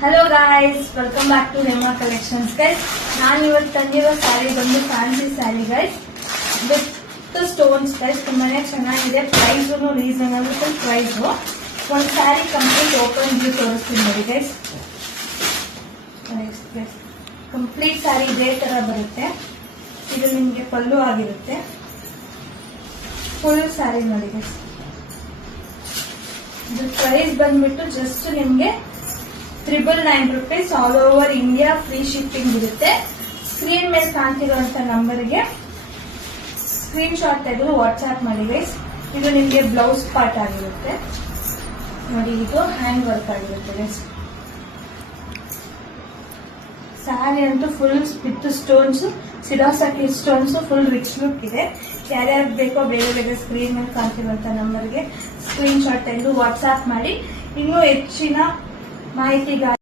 Hello guys, welcome back to Hema collections guys. ನಾನು ಇವತ್ತು ತಂದಿರೋ ಸ್ಯಾರಿ ಬಂದು fancy sari guys with stones guys. ತುಂಬಾನೇ ಚೆನ್ನಾಗಿದೆ. Price reasonable price. ಒಂದು ಸ್ಯಾರಿ ಕಂಪ್ಲೀಟ್ ಓಪನ್ ವ್ಯೂ ತೋರಿಸ್ತೀನಿ ನೋಡಿ ಗೈಸ್. ಕಂಪ್ಲೀಟ್ ಸ್ಯಾರಿ ಇದೇ ತರ ಬರುತ್ತೆ. ಇದು ನಿಮಗೆ ಪಲ್ಲು ಆಗಿರುತ್ತೆ. ಫುಲ್ ಸ್ಯಾರಿ ನೋಡಿ ಗೈಸ್. ಇದು ಪ್ರೈಸ್ ಬಂದ್ಬಿಟ್ಟು ಜಸ್ಟ್ ನಿಮ್ಗೆ 999 rupees. All over India free shipping ಇರುತ್ತೆ. ಸ್ಕ್ರೀನ್ ಮೇಲೆ ಕಾಣ್ತಿರುವಂತ ನಂಬರ್ಗೆ ಸ್ಕ್ರೀನ್ ಶಾಟ್ ತೆಗೆದು ವಾಟ್ಸ್ಆಪ್ ಮಾಡಿ ಗೈಸ್. ಇದು ನಿಮ್ಗೆ ಬ್ಲೌಸ್ ಪಾರ್ಟ್ ಆಗಿರುತ್ತೆ ನೋಡಿ. ಇದು ಹ್ಯಾಂಡ್ ವರ್ಕ್ ಆಗಿರುತ್ತೆ ಗೈಸ್. ಸ್ಯಾರಿ ಅಂತೂ ಫುಲ್ ವಿತ್ ಸ್ಟೋನ್ಸ್, ಸಿಡಾಸಕಿ ಸ್ಟೋನ್ಸ್, ಫುಲ್ ರಿಚ್ ಲುಕ್ ಇದೆ. ಯಾರ್ಯಾರು ಬೇಕೋ ಬೇಗ ಬೇಗ ಸ್ಕ್ರೀನ್ ಮೇಲೆ ಕಾಣ್ತಿರುವಂತ ನಂಬರ್ಗೆ ಸ್ಕ್ರೀನ್ ಶಾಟ್ ತೆಗೆದು ವಾಟ್ಸ್ಆಪ್ ಮಾಡಿ. ಇನ್ನೂ ಹೆಚ್ಚಿನ ಮಾಹಿತಿಗಾಗಿ